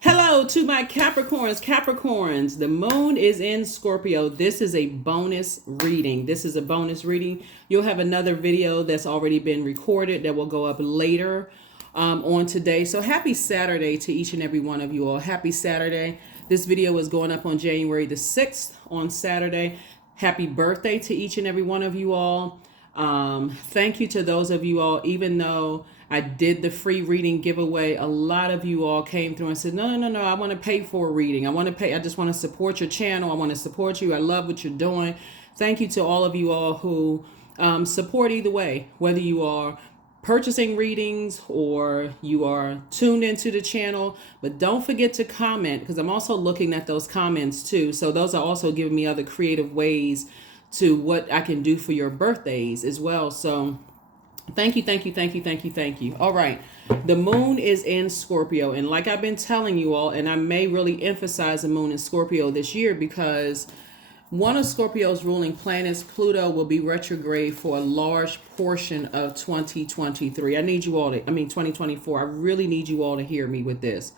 Hello to my Capricorns. The moon is in Scorpio. This is a bonus reading. You'll have another video that's already been recorded that will go up later on today. So happy Saturday to each and every one of you all. Happy Saturday. This video is going up on January the 6th on Saturday. Happy birthday to each and every one of you all. Thank you to those of you all, even though I did the free reading giveaway, a lot of you all came through and said, no, I want to pay for a reading. I just want to support your channel. I want to support you. I love what you're doing. Thank you to all of you all who support either way, whether you are purchasing readings or you are tuned into the channel. But don't forget to comment, because I'm also looking at those comments too. So those are also giving me other creative ways to what I can do for your birthdays as well. So thank you. All right. The moon is in Scorpio. And like I've been telling you all, and I may really emphasize the moon in Scorpio this year, because one of Scorpio's ruling planets, Pluto, will be retrograde for a large portion of 2023. 2024. I really need you all to hear me with this.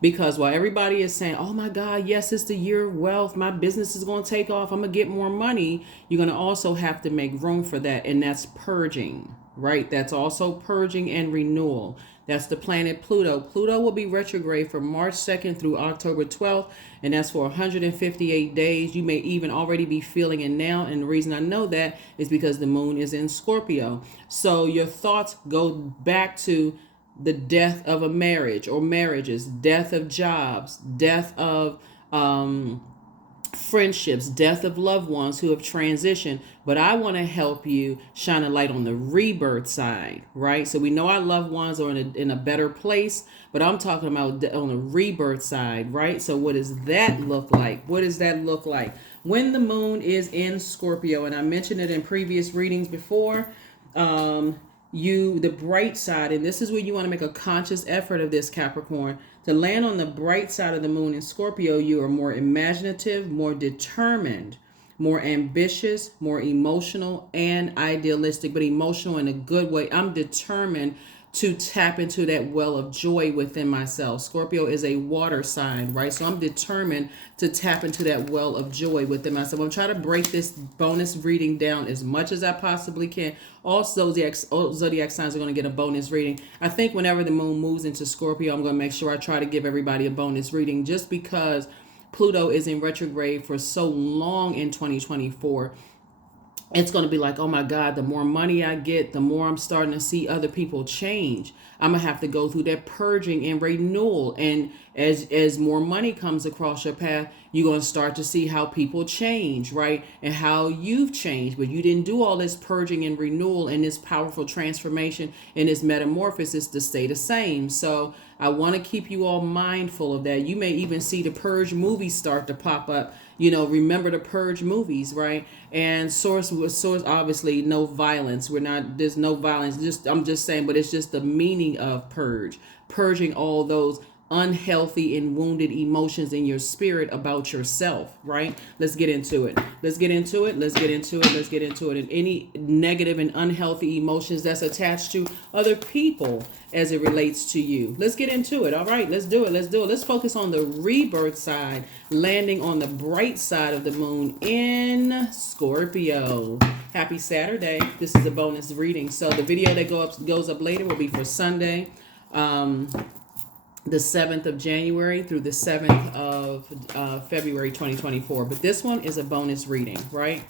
Because while everybody is saying, oh my God, yes, it's the year of wealth, my business is going to take off, I'm going to get more money, you're going to also have to make room for that. And that's purging, right? That's also purging and renewal. That's the planet Pluto. Pluto will be retrograde from March 2nd through October 12th. And that's for 158 days. You may even already be feeling it now. And the reason I know that is because the moon is in Scorpio. So your thoughts go back to the death of a marriage or marriages, death of jobs, death of friendships, death of loved ones who have transitioned. But I want to help you shine a light on the rebirth side, right? So we know our loved ones are in a better place, but I'm talking about on the rebirth side, right? So what does that look like? When the moon is in Scorpio? And I mentioned it in previous readings before. The bright side, and this is where you want to make a conscious effort of this, Capricorn, to land on the bright side of the moon in Scorpio. You are more imaginative, more determined, more ambitious, more emotional, and idealistic, but emotional in a good way. I'm determined to tap into that well of joy within myself. Scorpio is a water sign, right? So I'm determined to tap into that well of joy within myself. I'm trying to break this bonus reading down as much as I possibly can. All zodiac signs are going to get a bonus reading. I think whenever the moon moves into Scorpio, I'm going to make sure I try to give everybody a bonus reading, just because Pluto is in retrograde for so long in 2024. It's going to be like, oh my God, the more money I get, the more I'm starting to see other people change. I'm going to have to go through that purging and renewal. And as more money comes across your path, you're going to start to see how people change, right? And how you've changed. But you didn't do all this purging and renewal and this powerful transformation and this metamorphosis to stay the same. So I want to keep you all mindful of that. You may even see the Purge movies start to pop up. Remember the Purge movies, right? And source, obviously no violence. There's no violence. I'm just saying, but it's just the meaning of purging all those unhealthy and wounded emotions in your spirit about yourself, right? Let's get into it. And any negative and unhealthy emotions that's attached to other people as it relates to you. Let's get into it. All right, let's do it. Let's focus on the rebirth side, landing on the bright side of the moon in Scorpio. Happy Saturday. This is a bonus reading. So the video that goes up later will be for Sunday, the 7th of January through the 7th of February 2024. But this one is a bonus reading, right?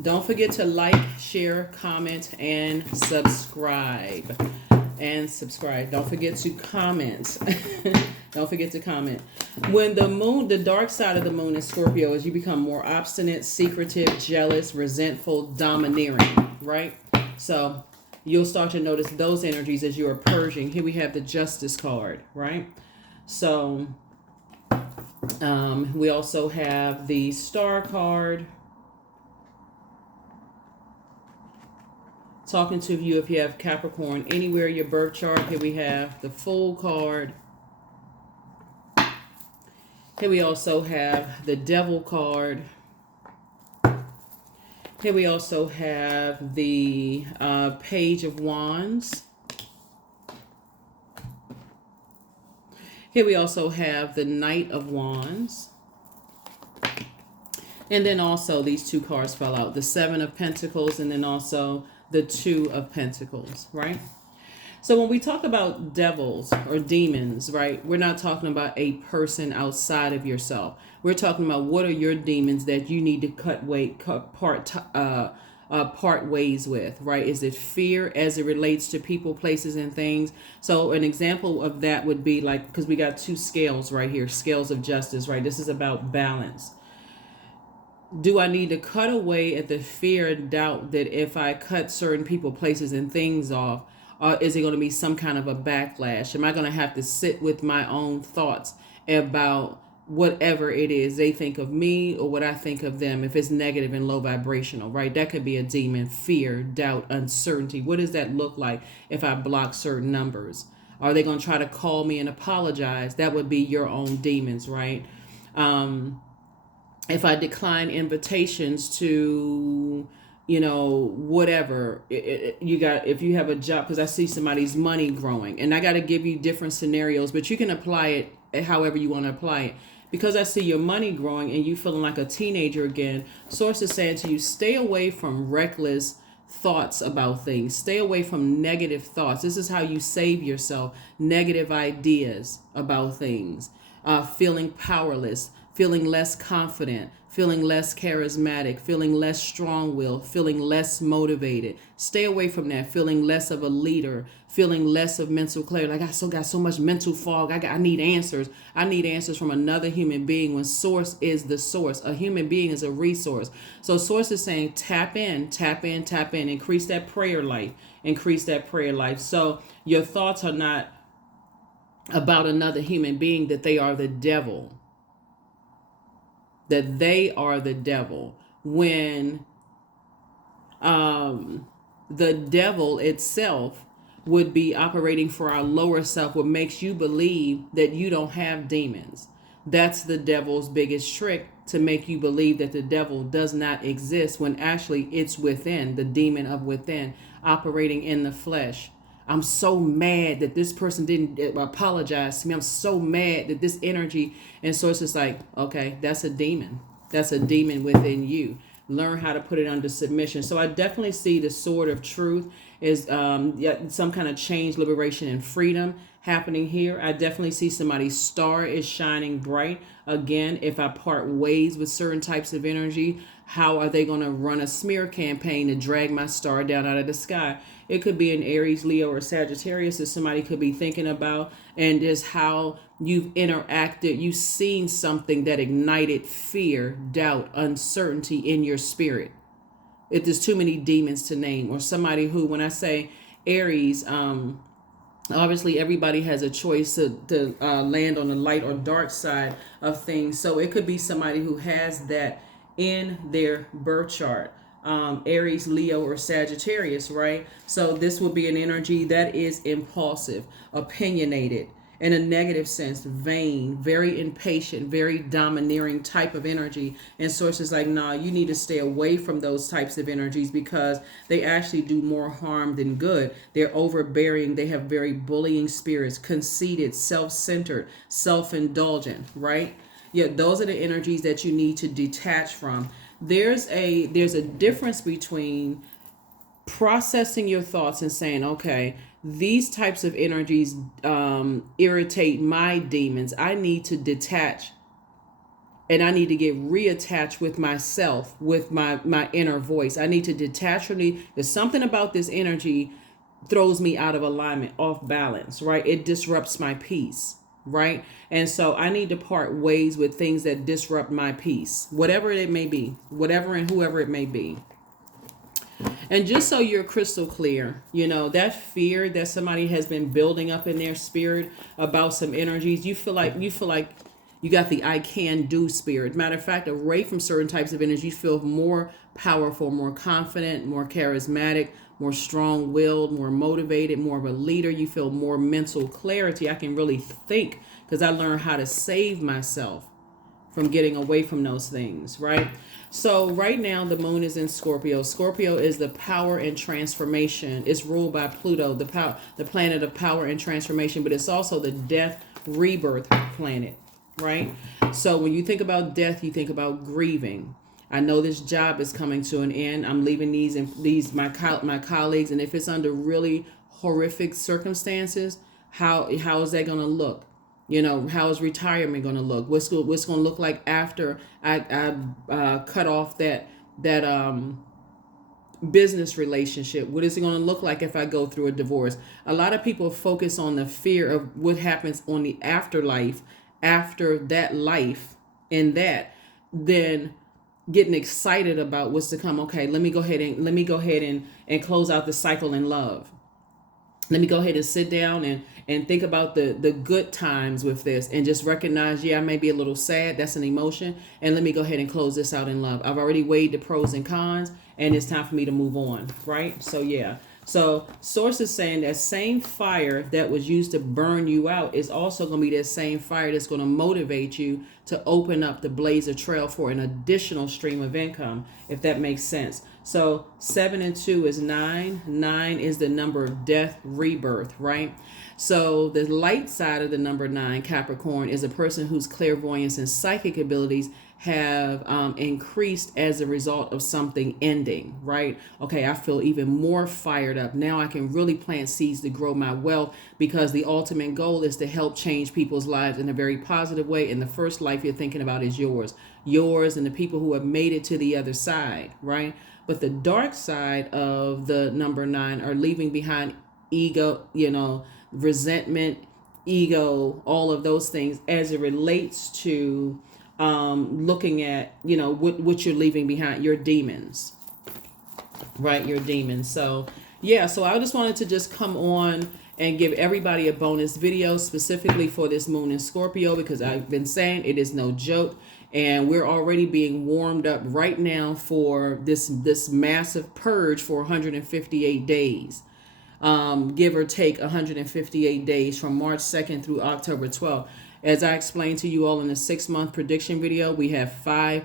Don't forget to like, share, comment, and subscribe. Don't forget to comment. When the dark side of the moon in Scorpio is you become more obstinate, secretive, jealous, resentful, domineering, right? So you'll start to notice those energies as you are purging. Here we have the Justice card, right? So we also have the Star card, talking to you if you have Capricorn anywhere in your birth chart. Here we have the Fool card. Here we also have the Devil card. Here we also have the Page of Wands. Here we also have the Knight of Wands. And then also these two cards fell out. The Seven of Pentacles and then also the Two of Pentacles, right? So when we talk about devils or demons, right, we're not talking about a person outside of yourself. We're talking about what are your demons that you need to part ways with, right? Is it fear as it relates to people, places, and things? So an example of that would be like, because we got two scales right here, scales of justice, right? This is about balance. Do I need to cut away at the fear and doubt that if I cut certain people, places, and things off, is it going to be some kind of a backlash? Am I going to have to sit with my own thoughts about whatever it is they think of me or what I think of them, if it's negative and low vibrational, right? That could be a demon: fear, doubt, uncertainty. What does that look like if I block certain numbers? Are they going to try to call me and apologize? That would be your own demons, right? If I decline invitations to, whatever if you have a job, because I see somebody's money growing, and I got to give you different scenarios, but you can apply it however you want to apply it. Because I see your money growing and you feeling like a teenager again, source is saying to you, stay away from reckless thoughts about things. Stay away from negative thoughts. This is how you save yourself. Negative ideas about things. Feeling powerless, feeling less confident, feeling less charismatic, feeling less strong-willed, feeling less motivated. Stay away from that. Feeling less of a leader, feeling less of mental clarity. Like, I still got so much mental fog. I need answers. I need answers from another human being, when source is the source. A human being is a resource. So source is saying tap in, tap in, tap in. Increase that prayer life. Increase that prayer life. So your thoughts are not about another human being, that they are the devil. That they are the devil, when the devil itself would be operating for our lower self, what makes you believe that you don't have demons. That's the devil's biggest trick, to make you believe that the devil does not exist, when actually it's within, the demon of within, operating in the flesh. I'm so mad that this person didn't apologize to me. I'm so mad that this energy, and source is like, okay, that's a demon. That's a demon within you. Learn how to put it under submission. So I definitely see the sword of truth is some kind of change, liberation, and freedom happening here. I definitely see somebody's star is shining bright. Again, if I part ways with certain types of energy, how are they going to run a smear campaign to drag my star down out of the sky? It could be an Aries, Leo, or Sagittarius that somebody could be thinking about, and just how you've interacted. You've seen something that ignited fear, doubt, uncertainty in your spirit. If there's too many demons to name, or somebody who, when I say Aries, obviously everybody has a choice to land on the light or dark side of things. So it could be somebody who has that in their birth chart. Aries, Leo, or Sagittarius, right? So this would be an energy that is impulsive, opinionated, in a negative sense, vain, very impatient, very domineering type of energy. And source is like, nah, you need to stay away from those types of energies, because they actually do more harm than good. They're overbearing. They have very bullying spirits, conceited, self-centered, self-indulgent, right? Yeah, those are the energies that you need to detach from. There's a difference between processing your thoughts and saying, okay, these types of energies irritate my demons. I need to detach, and I need to get reattached with myself, with my inner voice. I need to detach from there's something about this energy throws me out of alignment, off balance, right? It disrupts my peace. Right? And so I need to part ways with things that disrupt my peace, whatever it may be, whatever and whoever it may be. And just so you're crystal clear, that fear that somebody has been building up in their spirit about some energies, you feel like you got the I can do spirit. Matter of fact, away from certain types of energy, you feel more powerful, more confident, more charismatic, more strong-willed, more motivated, more of a leader. You feel more mental clarity. I can really think, because I learned how to save myself from getting away from those things, right? So right now the moon is in Scorpio. Scorpio is the power and transformation. It's ruled by Pluto, the planet of power and transformation, but it's also the death, rebirth planet, right? So when you think about death, you think about grieving. I know this job is coming to an end. I'm leaving my colleagues, and if it's under really horrific circumstances, how is that going to look? You know, how is retirement going to look? What's going to look like after I cut off that business relationship? What is it going to look like if I go through a divorce? A lot of people focus on the fear of what happens on the afterlife, after that life, and that, then getting excited about what's to come. Okay, let me go ahead and close out the cycle in love. Let me go ahead and sit down and think about the good times with this, and just recognize, yeah, I may be a little sad. That's an emotion. And let me go ahead and close this out in love. I've already weighed the pros and cons, and it's time for me to move on, right? So yeah. So source is saying that same fire that was used to burn you out is also going to be that same fire that's going to motivate you to open up the blaze a trail for an additional stream of income, if that makes sense. So 7 and 2 is 9. 9 is the number of death, rebirth, right? So the light side of the number 9, Capricorn, is a person whose clairvoyance and psychic abilities have increased as a result of something ending, right? Okay, I feel even more fired up. Now I can really plant seeds to grow my wealth, because the ultimate goal is to help change people's lives in a very positive way. And the first life you're thinking about is yours and the people who have made it to the other side, right? But the dark side of the number 9 are leaving behind ego, resentment, ego, all of those things as it relates to looking at, what you're leaving behind, your demons, right? Your demons. So yeah, so I just wanted to just come on and give everybody a bonus video specifically for this moon in Scorpio, because I've been saying it is no joke. And we're already being warmed up right now for this massive purge for 158 days. Give or take 158 days from March 2nd through October 12th. As I explained to you all in the 6-month prediction video, we have 5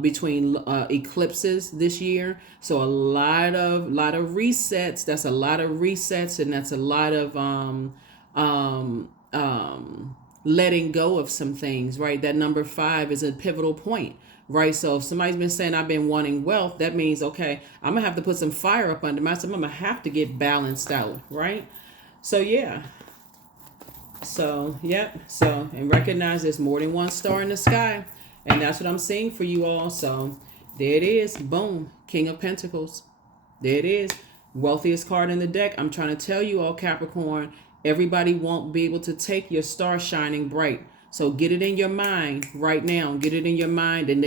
between eclipses this year. So a lot of resets. That's a lot of resets, and that's a lot of letting go of some things, right? That number 5 is a pivotal point, right? So if somebody's been saying, I've been wanting wealth, that means, okay, I'm gonna have to put some fire up under myself. I'm gonna have to get balanced out, right? So yeah. So, yep. So, and recognize there's more than one star in the sky. And that's what I'm seeing for you all. So there it is. Boom. King of Pentacles. There it is. Wealthiest card in the deck. I'm trying to tell you all, Capricorn, everybody won't be able to take your star shining bright. So get it in your mind right now. Get it in your mind. And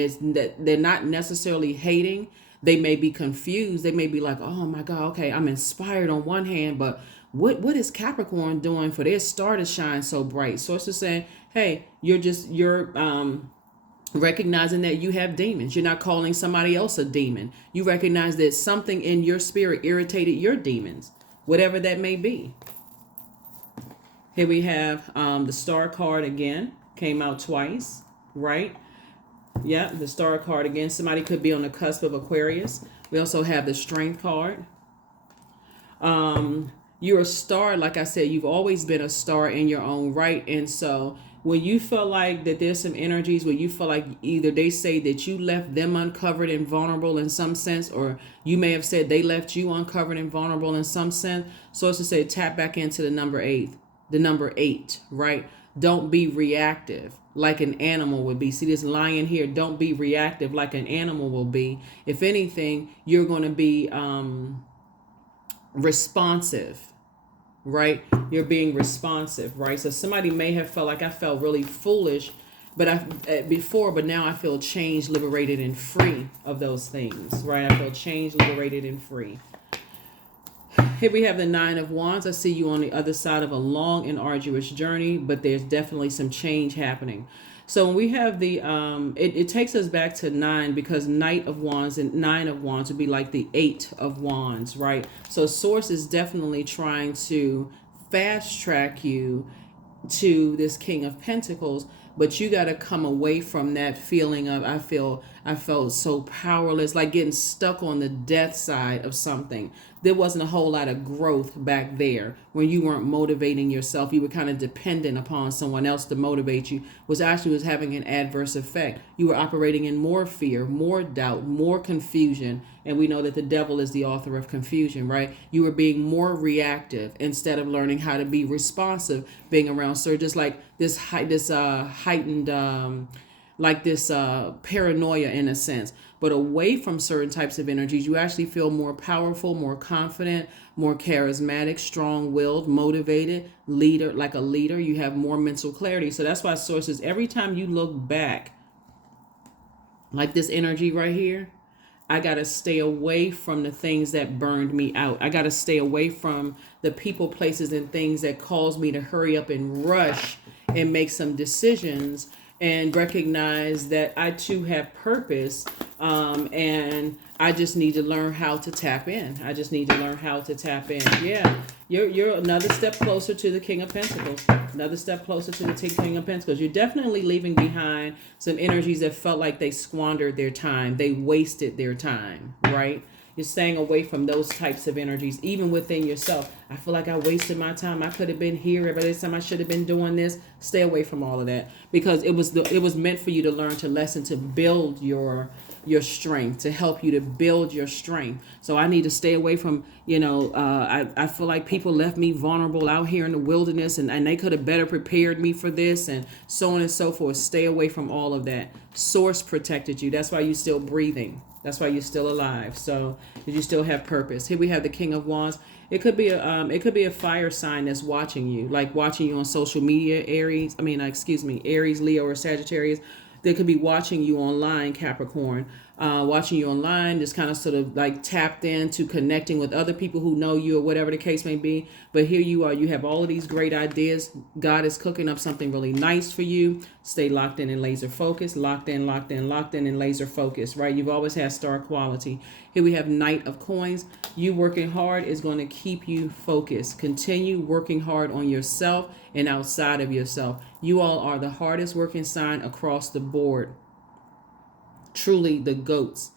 they're not necessarily hating. They may be confused. They may be like, oh my God, okay, I'm inspired on one hand, but what is Capricorn doing for their star to shine so bright? Sources saying, hey, you're recognizing that you have demons. You're not calling somebody else a demon. You recognize that something in your spirit irritated your demons, whatever that may be. Here we have the star card again. Came out twice, right? Yeah, the star card again. Somebody could be on the cusp of Aquarius. We also have the strength card. You're a star. Like I said, you've always been a star in your own right. And so when you feel like that there's some energies where you feel like either they say that you left them uncovered and vulnerable in some sense, or you may have said they left you uncovered and vulnerable in some sense. So it's to say, tap back into the number 8, right? Don't be reactive like an animal would be. See this lion here? Don't be reactive like an animal will be. If anything, you're going to be responsive, right? You're being responsive, right? So somebody may have felt like, I felt really foolish before, but now I feel changed, liberated, and free of those things, right? I feel changed, liberated, and free. Here we have the 9 of Wands. I see you on the other side of a long and arduous journey, but there's definitely some change happening. So when we have the, it takes us back to 9, because Knight of Wands and 9 of Wands would be like the 8 of Wands, right? So Source is definitely trying to fast track you to this King of Pentacles, but you got to come away from that feeling of, I felt so powerless, like getting stuck on the death side of something. there wasn't a whole lot of growth back there when you weren't motivating yourself. You were kind of dependent upon someone else to motivate you, which actually was having an adverse effect. You were operating in more fear, more doubt, more confusion. And we know that the devil is the author of confusion, right? You were being more reactive instead of learning how to be responsive, being around. So just like this heightened like this paranoia in a sense. But away from certain types of energies, you actually feel more powerful, more confident, more charismatic, strong-willed, motivated, leader, like a leader. You have more mental clarity. So that's why sources, every time you look back, like this energy right here, I got to stay away from the things that burned me out. I got to stay away from the people, places, and things that caused me to hurry up and rush and make some decisions and recognize that I too have purpose, and I just need to learn how to tap in. I just need to learn how to tap in. Yeah, you're another step closer to the King of Pentacles. Another step closer to the King of Pentacles. You're definitely leaving behind some energies that felt like they squandered their time. They wasted their time, right? You're staying away from those types of energies, even within yourself. I feel like I wasted my time. I could have been here every this time. I should have been doing this. Stay away from all of that, because it was meant for you to learn, to lesson, to build your strength, to help you to build your strength. So I need to stay away from, I feel like people left me vulnerable out here in the wilderness, and they could have better prepared me for this, and so on and so forth. Stay away from all of that. Source protected you. That's why you're still breathing. That's why you're still alive. So you still have purpose. Here we have the King of Wands. It could be a fire sign that's watching you, like watching you on social media, Aries, Leo, or Sagittarius. They could be watching you online, Capricorn, watching you online, just kind of sort of like tapped into connecting with other people who know you, or whatever the case may be. But here you are, you have all of these great ideas. God is cooking up something really nice for you. Stay locked in and laser focused, locked in and laser focused, right? You've always had star quality. Here we have Knight of Coins. You working hard is going to keep you focused. Continue working hard on yourself and outside of yourself. You all are the hardest working sign across the board. Truly the goats.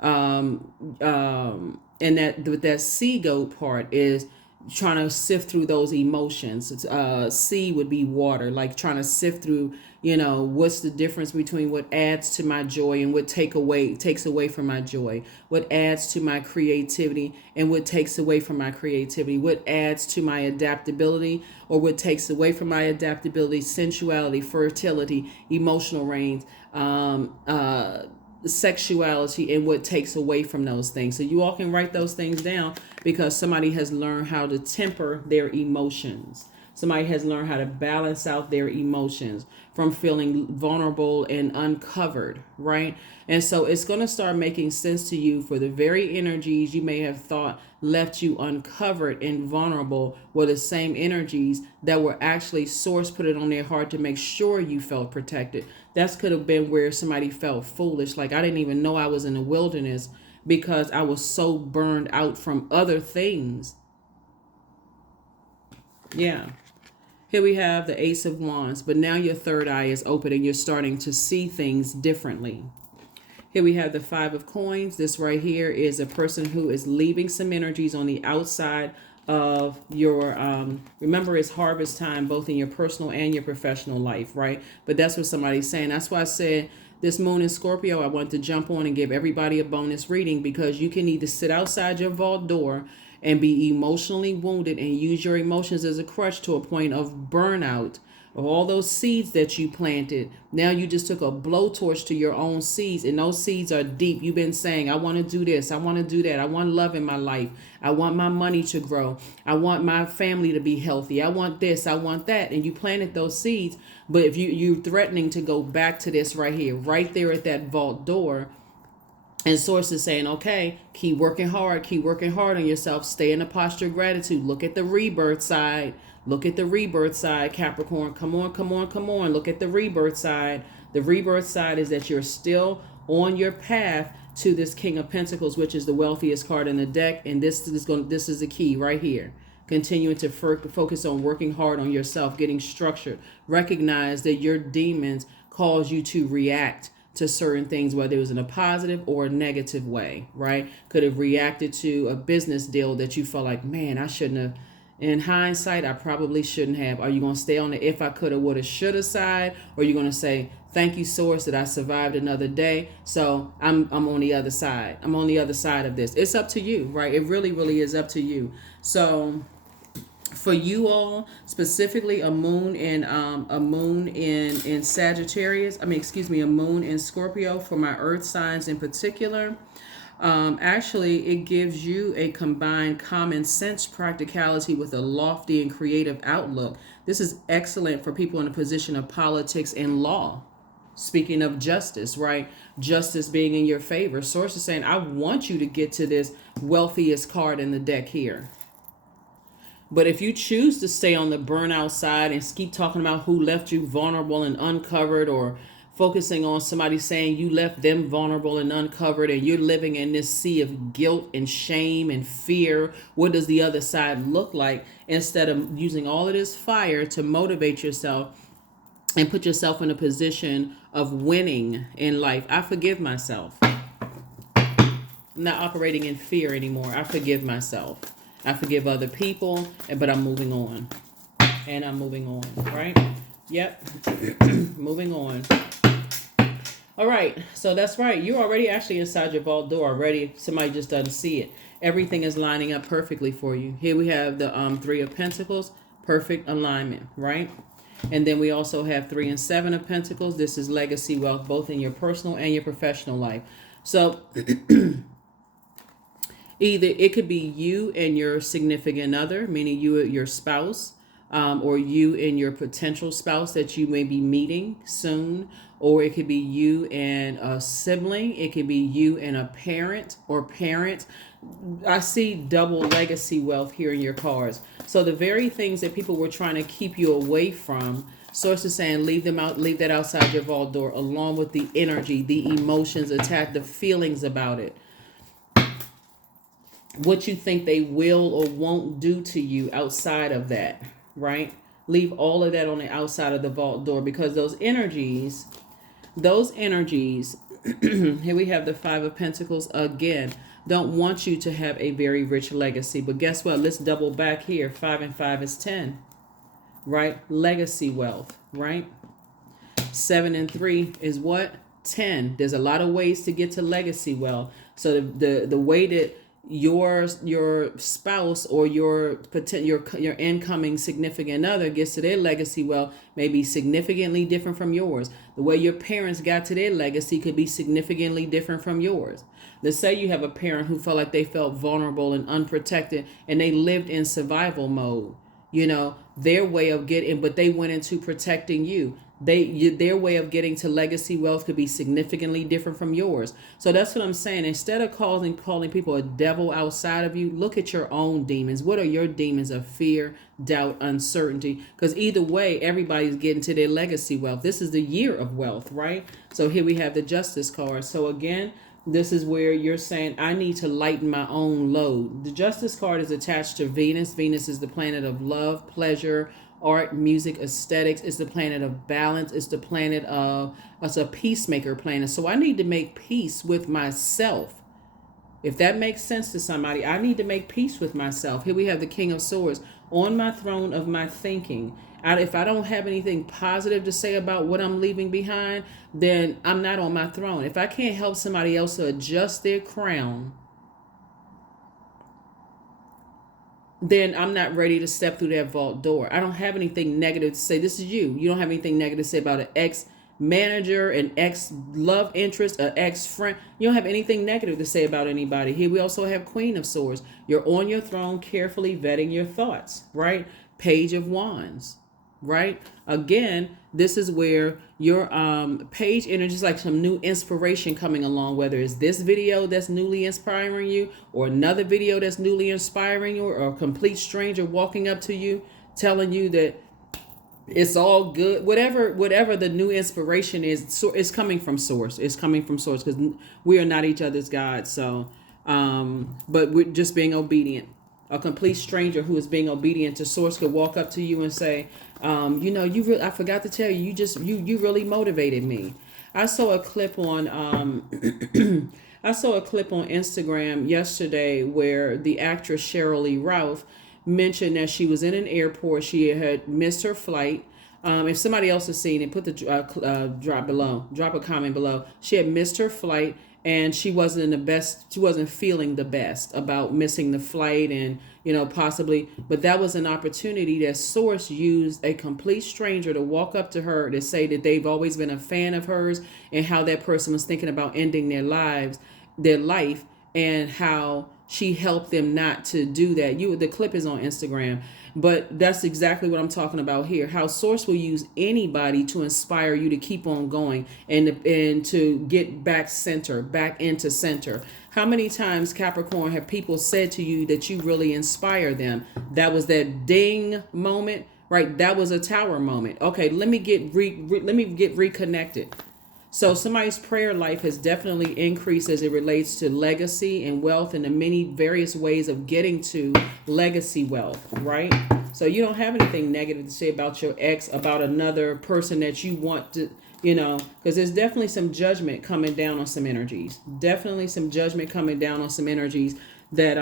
And that sea goat part is trying to sift through those emotions. Sea would be water, like trying to sift through, what's the difference between what adds to my joy and what takes away from my joy, what adds to my creativity and what takes away from my creativity, what adds to my adaptability or what takes away from my adaptability, sensuality, fertility, emotional range, sexuality, and what takes away from those things. So you all can write those things down, because somebody has learned how to temper their emotions. Somebody has learned how to balance out their emotions from feeling vulnerable and uncovered, right? And so it's going to start making sense to you, for the very energies you may have thought left you uncovered and vulnerable were the same energies that were actually source put it on their heart to make sure you felt protected. That could have been where somebody felt foolish, like I didn't even know I was in the wilderness because I was so burned out from other things. Yeah. Here we have the Ace of Wands, but now your third eye is open and you're starting to see things differently. Here we have the Five of Coins. This right here is a person who is leaving some energies on the outside of your, remember it's harvest time, both in your personal and your professional life, right? But that's what somebody's saying. That's why I said this moon in Scorpio, I want to jump on and give everybody a bonus reading, because you can either sit outside your vault door and be emotionally wounded and use your emotions as a crutch to a point of burnout of all those seeds that you planted. Now you just took a blowtorch to your own seeds, and those seeds are deep. You've been saying, I want to do this, I want to do that, I want love in my life, I want my money to grow, I want my family to be healthy, I want this, I want that, and you planted those seeds. But if you're threatening to go back to this right here, right there at that vault door, and source is saying, okay, keep working hard on yourself, stay in a posture of gratitude, look at the rebirth side. Look at the rebirth side, Capricorn. Come on. Look at the rebirth side. The rebirth side is that you're still on your path to this King of Pentacles, which is the wealthiest card in the deck. And this is the key right here. Continuing to focus on working hard on yourself, getting structured. Recognize that your demons cause you to react to certain things, whether it was in a positive or a negative way, right? Could have reacted to a business deal that you felt like, man, I shouldn't have. In hindsight, I probably shouldn't have. Are you going to stay on the if I coulda, woulda, shoulda side? Or are you going to say, thank you, source, that I survived another day? So I'm on the other side. I'm on the other side of this. It's up to you, right? It really, really is up to you. So for you all, specifically a moon in Sagittarius, a moon in Scorpio for my earth signs in particular. Actually, it gives you a combined common sense practicality with a lofty and creative outlook. This is excellent for people in a position of politics and law. Speaking of justice, right? Justice being in your favor. Source is saying, I want you to get to this wealthiest card in the deck here. But if you choose to stay on the burnout side and keep talking about who left you vulnerable and uncovered, or focusing on somebody saying you left them vulnerable and uncovered, and you're living in this sea of guilt and shame and fear, what does the other side look like? Instead of using all of this fire to motivate yourself and put yourself in a position of winning in life. I forgive myself. I'm not operating in fear anymore. I forgive myself. I forgive other people, but I'm moving on. And I'm moving on, right? Yep. Moving on. All right. So that's right. You're already actually inside your vault door already. Somebody just doesn't see it. Everything is lining up perfectly for you. Here we have the Three of Pentacles. Perfect alignment, right? And then we also have 3 and 7 of Pentacles. This is legacy wealth, both in your personal and your professional life. So either it could be you and your significant other, meaning you and your spouse, or you and your potential spouse that you may be meeting soon, or it could be you and a sibling. It could be you and a parent or parent. I see double legacy wealth here in your cards. So the very things that people were trying to keep you away from, Source is saying leave them out, leave that outside your vault door, along with the energy, the emotions attached, the feelings about it. What you think they will or won't do to you outside of that, right? Leave all of that on the outside of the vault door, because those energies, here we have the 5 of Pentacles again, don't want you to have a very rich legacy. But guess what? Let's double back here. 5 and 5 is 10, right? Legacy wealth, right? 7 and 3 is what? 10. There's a lot of ways to get to legacy wealth. So the way that your spouse or your incoming significant other gets to their legacy wealth may be significantly different from yours. The way your parents got to their legacy could be significantly different from yours. Let's say you have a parent who felt like they felt vulnerable and unprotected, and they lived in survival mode. You know, their way of getting, but they went into protecting you. Their way of getting to legacy wealth could be significantly different from yours. So that's what I'm saying. Instead of calling people a devil outside of you, look at your own demons. What are your demons of fear, doubt, uncertainty? Because either way, everybody's getting to their legacy wealth. This is the year of wealth, right? So here we have the Justice card. So again, this is where you're saying, I need to lighten my own load. The Justice card is attached to Venus. Venus is the planet of love, pleasure, art, music, aesthetics. It's the planet of balance. It's the planet of, it's a peacemaker planet. So I need to make peace with myself. If that makes sense to somebody, I need to make peace with myself. Here we have the King of Swords on my throne of my thinking. If I don't have anything positive to say about what I'm leaving behind, then I'm not on my throne. If I can't help somebody else to adjust their crown, then I'm not ready to step through that vault door. I don't have anything negative to say. This is you. You don't have anything negative to say about an ex-manager, an ex-love interest, an ex-friend. You don't have anything negative to say about anybody. Here we also have Queen of Swords. You're on your throne, carefully vetting your thoughts, right? Page of Wands, right? Again, this is where your page energy is like some new inspiration coming along, whether it's this video that's newly inspiring you, or another video that's newly inspiring you, or a complete stranger walking up to you telling you that it's all good. Whatever the new inspiration is, so it's coming from source. It's coming from source, because we are not each other's gods. So but we're just being obedient. A complete stranger who is being obedient to source could walk up to you and say, I forgot to tell you, you really motivated me. I saw a clip on I saw a clip on Instagram yesterday where the actress Cheryl Lee Ralph mentioned that she was in an airport. She had missed her flight. If somebody else has seen it, put the drop a comment below. She had missed her flight and she wasn't in the best, she wasn't feeling the best about missing the flight and, possibly, but that was an opportunity that Source used a complete stranger to walk up to her to say that they've always been a fan of hers and how that person was thinking about ending their life, and how she helped them not to do that. The clip is on Instagram, but that's exactly what I'm talking about here. How Source will use anybody to inspire you to keep on going and to get back into center. How many times, Capricorn, have people said to you that you really inspire them? That was that ding moment, right? That was a tower moment. Okay, let me get reconnected. So somebody's prayer life has definitely increased as it relates to legacy and wealth and the many various ways of getting to legacy wealth, right? So you don't have anything negative to say about your ex, about another person that you want to, because there's definitely some judgment coming down on some energies. Definitely some judgment coming down on some energies that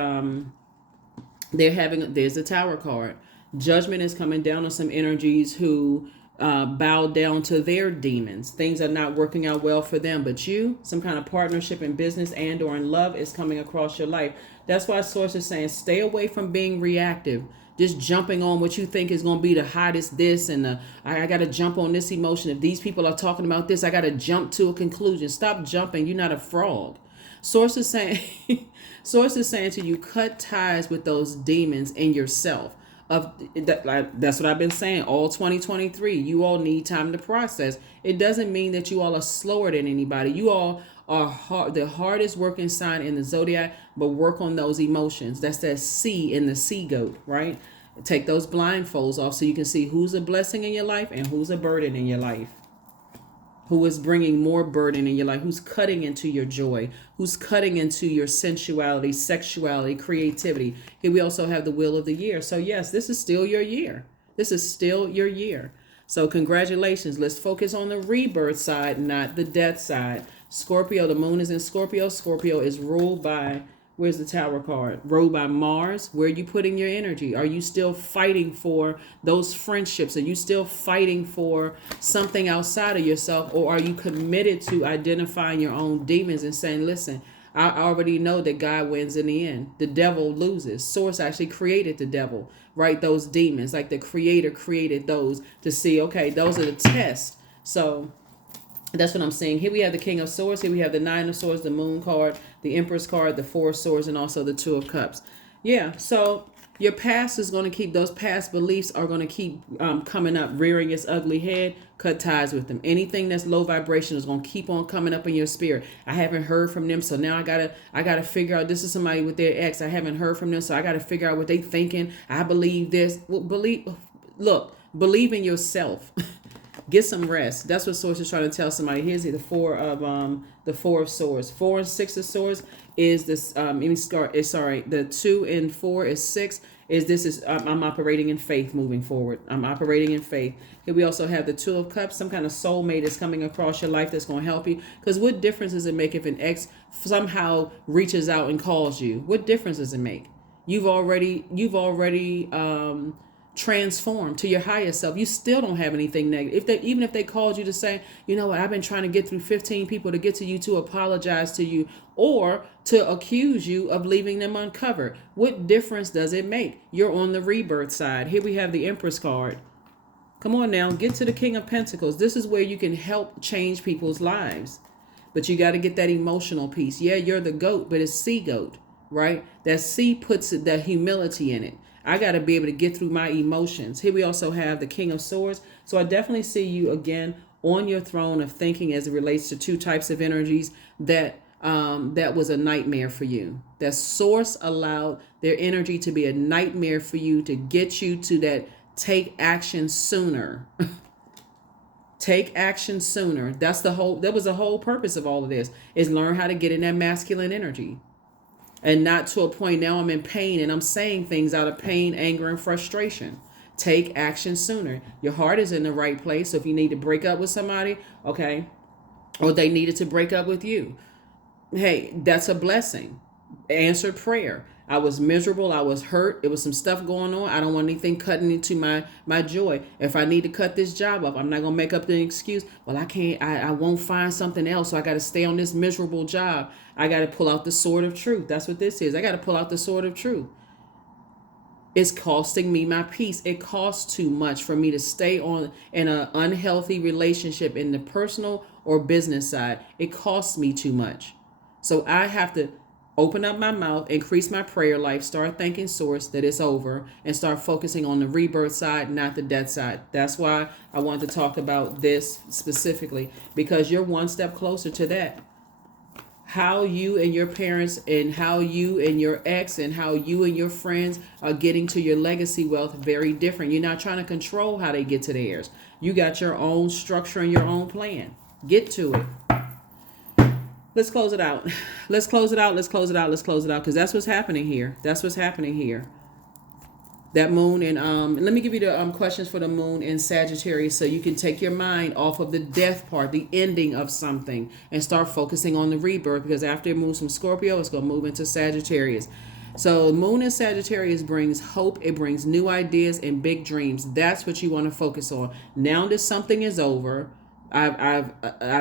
there's a Tower card. Judgment is coming down on some energies who bow down to their demons. Things are not working out well for them, but some kind of partnership in business and or in love is coming across your life. That's why Source is saying stay away from being reactive, just jumping on what you think is going to be the hottest this and I got to jump on this emotion. If these people are talking about this, I got to jump to a conclusion. Stop jumping. You're not a frog. Source is saying to you, cut ties with those demons in yourself. That's what I've been saying all 2023. You all need time to process. It doesn't mean that you all are slower than anybody. You all are the hardest working sign in the zodiac, but work on those emotions. That's that C in the sea goat, right? Take those blindfolds off so you can see who's a blessing in your life and who's a burden in your life. Who is bringing more burden in your life, who's cutting into your joy, who's cutting into your sensuality, sexuality, creativity. Here we also have the wheel of the year. So yes, this is still your year. This is still your year. So congratulations. Let's focus on the rebirth side, not the death side. Scorpio, the moon is in Scorpio. Scorpio is ruled by, where's the Tower card? Ruled by Mars. Where are you putting your energy? Are you still fighting for those friendships? Are you still fighting for something outside of yourself? Or are you committed to identifying your own demons and saying, listen, I already know that God wins in the end. The devil loses. Source actually created the devil, right? Those demons, like the creator created those to see, okay, those are the tests. So that's what I'm saying. Here we have the King of Swords. Here we have the Nine of Swords, the Moon card, the Empress card, the Four of Swords, and also the Two of Cups. Yeah, so your past is going to keep, those past beliefs are going to keep coming up, rearing its ugly head. Cut ties with them. Anything that's low vibration is going to keep on coming up in your spirit. I haven't heard from them, so now I gotta figure out, this is somebody with their ex. I haven't heard from them, so I got to figure out what they thinking. I believe this. Well, believe in yourself. Get some rest. That's what Source is trying to tell somebody. Here's the Four of Swords. 4 and 6 of Swords is this. The 2 and 4 is 6. I'm operating in faith moving forward. I'm operating in faith. Here we also have the Two of Cups. Some kind of soulmate is coming across your life that's going to help you. Because what difference does it make if an ex somehow reaches out and calls you? What difference does it make? You've already transform to your higher self. You still don't have anything negative. Even if they called you to say, you know what, I've been trying to get through 15 people to get to you, to apologize to you, or to accuse you of leaving them uncovered. What difference does it make? You're on the rebirth side. Here we have the Empress card. Come on now, get to the King of Pentacles. This is where you can help change people's lives. But you got to get that emotional piece. Yeah, you're the goat, but it's sea goat, right? That sea puts the humility in it. I got to be able to get through my emotions. Here we also have the King of Swords. So I definitely see you again on your throne of thinking as it relates to two types of energies that was a nightmare for you. That Source allowed their energy to be a nightmare for you to get you to that take action sooner. Take action sooner. That was the whole purpose of all of this, is learn how to get in that masculine energy. And not to a point now I'm in pain and I'm saying things out of pain, anger, and frustration. Take action sooner. Your heart is in the right place. So if you need to break up with somebody, okay, or they needed to break up with you. Hey, that's a blessing. Answered prayer. I was miserable. I was hurt. It was some stuff going on. I don't want anything cutting into my joy. If I need to cut this job up, I'm not gonna make up the excuse. Well, I can't. I won't find something else. So I got to stay on this miserable job. I got to pull out the sword of truth. That's what this is. I got to pull out the sword of truth. It's costing me my peace. It costs too much for me to stay on in an unhealthy relationship in the personal or business side. It costs me too much. So I have to open up my mouth, increase my prayer life, start thanking source that it's over, and start focusing on the rebirth side, not the death side. That's why I want to talk about this specifically, because you're one step closer to that. How you and your parents and how you and your ex and how you and your friends are getting to your legacy wealth, very different. You're not trying to control how they get to theirs. You got your own structure and your own plan. Get to it. Let's close it out. Let's close it out. Let's close it out. Let's close it out. Because that's what's happening here. That's what's happening here. That moon and let me give you the questions for the moon in Sagittarius so you can take your mind off of the death part, the ending of something, and start focusing on the rebirth, because after it moves from Scorpio, it's going to move into Sagittarius. So moon in Sagittarius brings hope. It brings new ideas and big dreams. That's what you want to focus on. Now that something is over, I've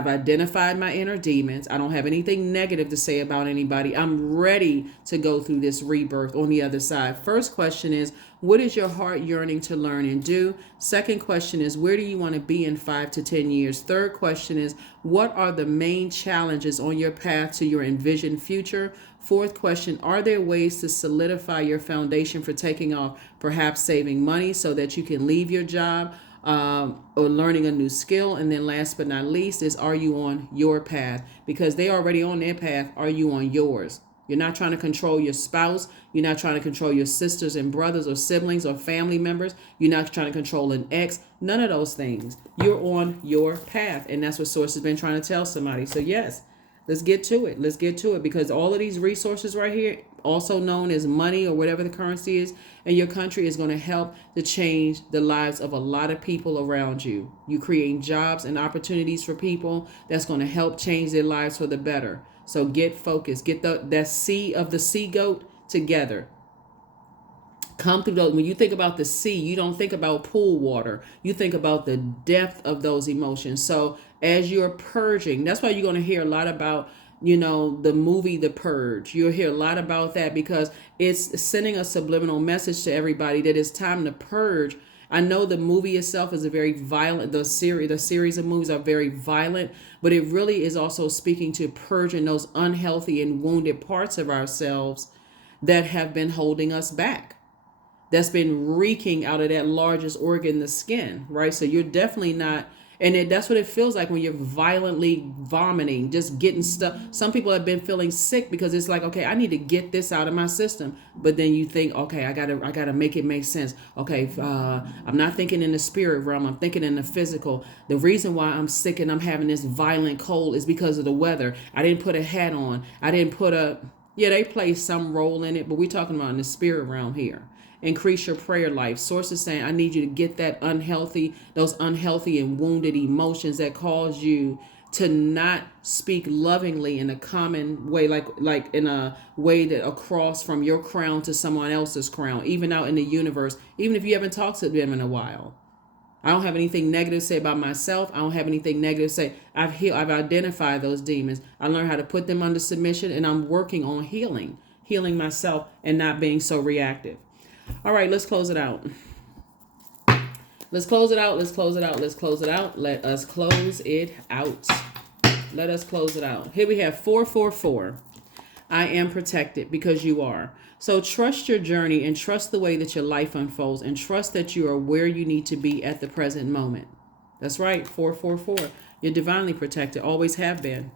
identified my inner demons. I don't have anything negative to say about anybody. I'm ready to go through this rebirth on the other side. First question is, what is your heart yearning to learn and do? Second question is, where do you want to be in 5 to 10 years? Third question is, what are the main challenges on your path to your envisioned future? Fourth question, are there ways to solidify your foundation for taking off, perhaps saving money so that you can leave your job? Or learning a new skill. And then last but not least is, are you on your path? Because they already on their path. Are you on yours? You're not trying to control your spouse. You're not trying to control your sisters and brothers or siblings or family members. You're not trying to control an ex. None of those things. You're on your path. And that's what Source has been trying to tell somebody. So yes, let's get to it. Let's get to it, because all of these resources right here, also known as money or whatever the currency is in your country, is going to help to change the lives of a lot of people around you. You creating jobs and opportunities for people that's going to help change their lives for the better. So get focused. Get that sea of the sea goat together. Come through those. When you think about the sea, you don't think about pool water. You think about the depth of those emotions. So as you're purging, that's why you're going to hear a lot about, the movie The Purge. You'll hear a lot about that, because it's sending a subliminal message to everybody that it's time to purge. I know the movie itself is a very violent, the series of movies are very violent, but it really is also speaking to purging those unhealthy and wounded parts of ourselves that have been holding us back. That's been reeking out of that largest organ, the skin, right? So you're definitely not. And that's what it feels like when you're violently vomiting, just getting stuff. Some people have been feeling sick because it's like, okay, I need to get this out of my system. But then you think, okay, I gotta make it make sense. Okay, I'm not thinking in the spirit realm. I'm thinking in the physical. The reason why I'm sick and I'm having this violent cold is because of the weather. I didn't put a hat on. I didn't put they play some role in it, but we're talking about in the spirit realm here. Increase your prayer life. Source is saying, I need you to get those unhealthy and wounded emotions that cause you to not speak lovingly in a common way, like in a way that across from your crown to someone else's crown, even out in the universe, even if you haven't talked to them in a while. I don't have anything negative to say about myself. I don't have anything negative to say. I've identified those demons. I learned how to put them under submission, and I'm working on healing myself and not being so reactive. All right, let's close it out. Let's close it out. Let's close it out. Let's close it out. Let us close it out. Let us close it out. Here we have 444. I am protected because you are. So trust your journey and trust the way that your life unfolds, and trust that you are where you need to be at the present moment. That's right, 444. You're divinely protected, always have been.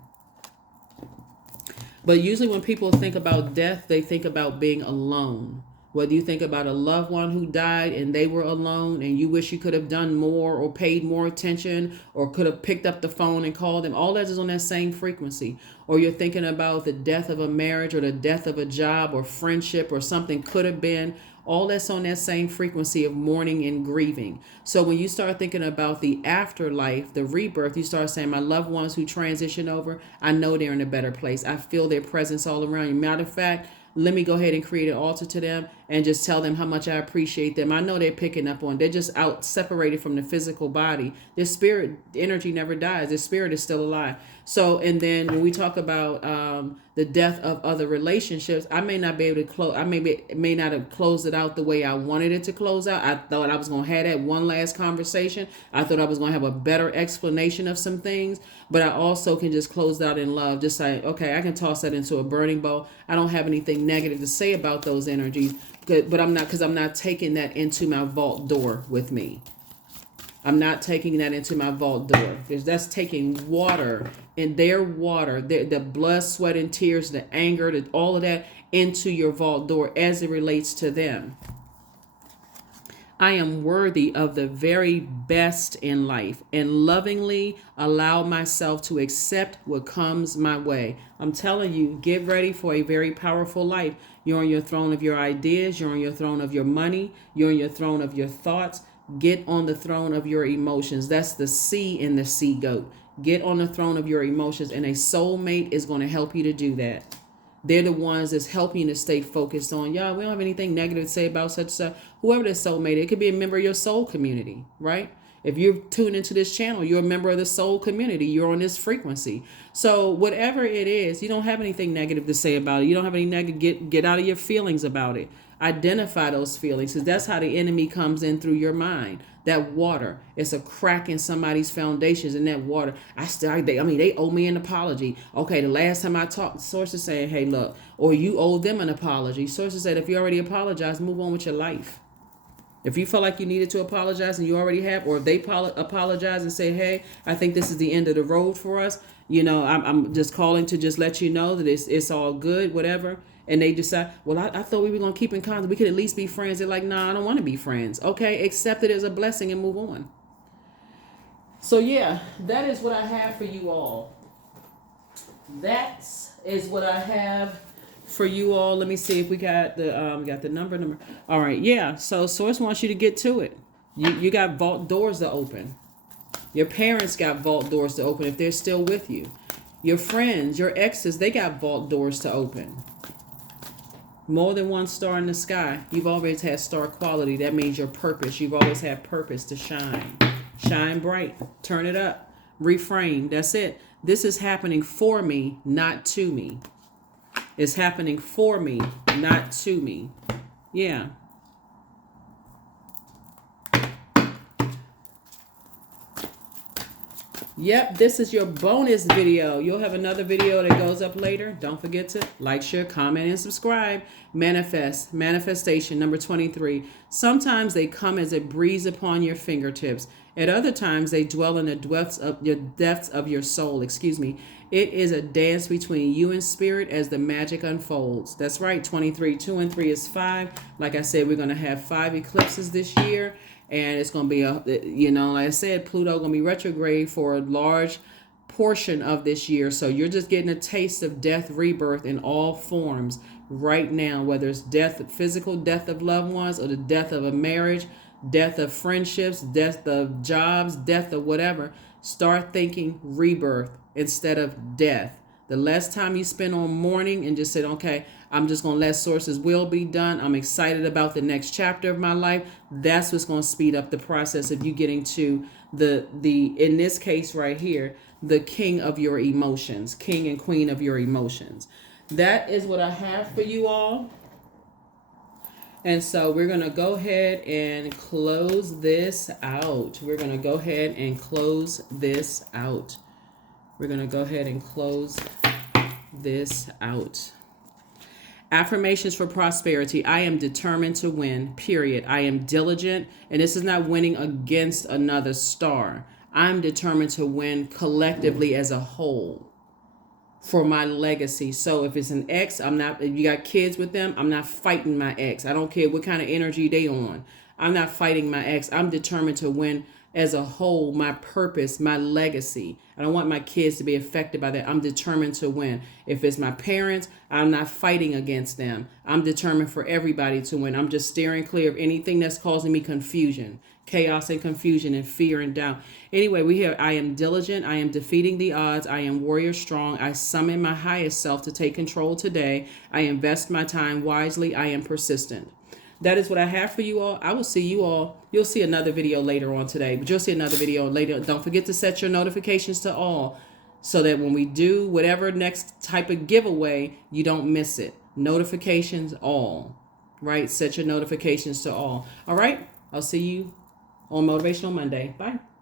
But usually when people think about death, they think about being alone. Whether you think about a loved one who died and they were alone and you wish you could have done more or paid more attention or could have picked up the phone and called them, all that is on that same frequency. Or you're thinking about the death of a marriage or the death of a job or friendship or something could have been. All that's on that same frequency of mourning and grieving. So when you start thinking about the afterlife, the rebirth, you start saying, my loved ones who transition over, I know they're in a better place. I feel their presence all around you. Matter of fact, let me go ahead and create an altar to them and just tell them how much I appreciate them. I know they're picking up on. They're just out separated from the physical body. Their spirit energy never dies. Their spirit is still alive. So, and then when we talk about the death of other relationships, I may not be able to close. I may not have closed it out the way I wanted it to close out. I thought I was going to have that one last conversation. I thought I was going to have a better explanation of some things, but I also can just close it out in love. Just say, okay, I can toss that into a burning bowl. I don't have anything negative to say about those energies, but I'm not, because I'm not taking that into my vault door with me. I'm not taking that into my vault door. That's taking water, and their water, the blood, sweat, and tears, the anger, all of that into your vault door as it relates to them. I am worthy of the very best in life and lovingly allow myself to accept what comes my way. I'm telling you, get ready for a very powerful life. You're on your throne of your ideas. You're on your throne of your money. You're on your throne of your thoughts. Get on the throne of your emotions. That's the C in the sea goat. Get on the throne of your emotions, and a soulmate is going to help you to do that. They're the ones that's helping you to stay focused on, y'all, we don't have anything negative to say about such stuff. Whoever the soulmate, it could be a member of your soul community, right? If you're tuned into this channel, you're a member of the soul community. You're on this frequency. So whatever it is, you don't have anything negative to say about it. You don't have any negative, get out of your feelings about it. Identify those feelings, because that's how the enemy comes in through your mind. That water, it's a crack in somebody's foundations in that water. They owe me an apology. Okay, the last time I talked, sources saying, hey, look, or you owe them an apology. Sources said, if you already apologized, move on with your life. If you felt like you needed to apologize and you already have, or if they apologize and say, hey, I think this is the end of the road for us, I'm just calling to just let you know that it's all good, whatever. And they decide, well, I thought we were going to keep in contact. We could at least be friends. They're like, nah, I don't want to be friends. Okay, accept it as a blessing and move on. So yeah, that is what I have for you all. That is what I have for you all. Let me see if we got the number. All right, yeah. So Source wants you to get to it. You got vault doors to open. Your parents got vault doors to open if they're still with you. Your friends, your exes, they got vault doors to open. More than one star in the sky. You've always had star quality. That means your purpose. You've always had purpose to shine. Shine bright. Turn it up. Reframe. That's it. This is happening for me, not to me. It's happening for me, not to me. Yeah. Yep, this is your bonus video. You'll have another video that goes up later. Don't forget to like, share, comment, and subscribe. Manifestation number 23. Sometimes they come as a breeze upon your fingertips. At other times, they dwell in the depths of your soul. It is a dance between you and spirit as the magic unfolds. That's right, 23. 2 and 3 is 5. Like I said, we're going to have 5 eclipses this year. And it's going to be, like I said, Pluto going to be retrograde for a large portion of this year. So you're just getting a taste of death, rebirth in all forms right now, whether it's death, physical death of loved ones, or the death of a marriage, death of friendships, death of jobs, death of whatever. Start thinking rebirth instead of death. The less time you spend on mourning and just said, okay, I'm just going to let Source's will be done. I'm excited about the next chapter of my life. That's what's going to speed up the process of you getting to the in this case right here, the king of your emotions, king and queen of your emotions. That is what I have for you all. And so we're going to go ahead and close this out. We're going to go ahead and close this out. We're going to go ahead and close this out. Affirmations for prosperity. I am determined to win, period. I am diligent, and this is not winning against another star. I'm determined to win collectively as a whole for my legacy. So if it's an ex, if you got kids with them, I'm not fighting my ex. I don't care what kind of energy they on. I'm not fighting my ex. I'm determined to win as a whole, my purpose, my legacy. I don't want my kids to be affected by that. I'm determined to win. If it's my parents, I'm not fighting against them. I'm determined for everybody to win. I'm just steering clear of anything that's causing me confusion, chaos and confusion and fear and doubt. Anyway, we hear I am diligent. I am defeating the odds. I am warrior strong. I summon my highest self to take control today. I invest my time wisely. I am persistent. That is what I have for you all. I will see you all. You'll see another video later on today, but you'll see another video later. Don't forget to set your notifications to all so that when we do whatever next type of giveaway, you don't miss it. Notifications all, right? Set your notifications to all. All right. I'll see you on Motivational Monday. Bye.